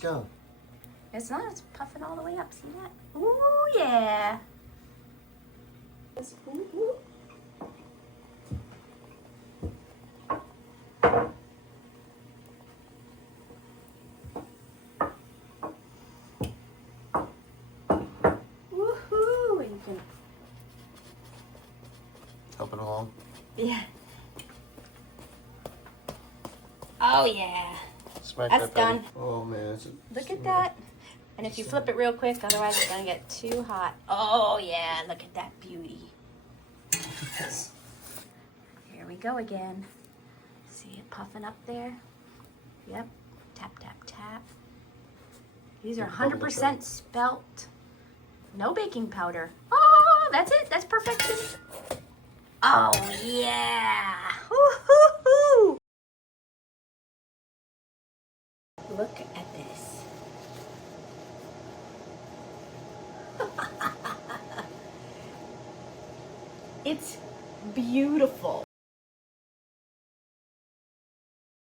Go. It's not. It's puffing all the way up. See that? Ooh, yeah. Ooh, ooh. Woohoo! And you can. Help it along. Yeah. Oh yeah. Smack That's that patty. done. Oh man. It's Look at that. And if you flip it real quick, otherwise it's gonna get too hot. Oh yeah, look at that beauty. Here we go again. See it puffing up there? Yep. Tap, tap, tap. These are 100% spelt. No baking powder. Oh, that's it. That's perfection. Oh yeah. Woo-hoo-hoo. Look at this. It's beautiful.